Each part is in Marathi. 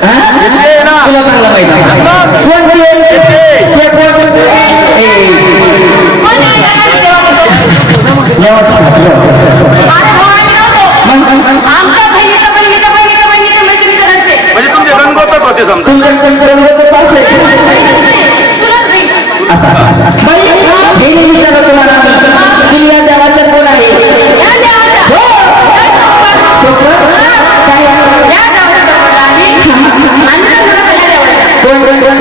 तुला चांगला माहिती म्हणजे तुमचे रंगोतच होते समजा तुमच्या रंगोतच असेल असं.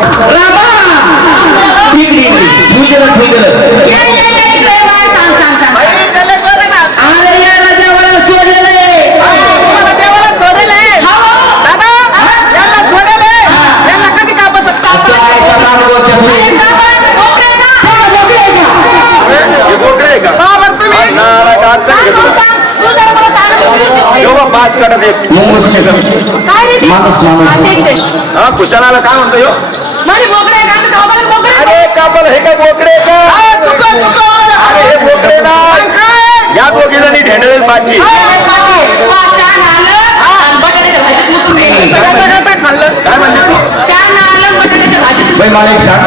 Lama Ini Gujarat Ya ya ya. पाच काटा दे मुंगूस माणूस माणूस. हा कुशाणाला काय म्हणतो अरे कापल हे काय बोकडे अरे हे बोकडे या दोघी जणी ढेंडळे बाकी काय म्हणते? मला एक सांग.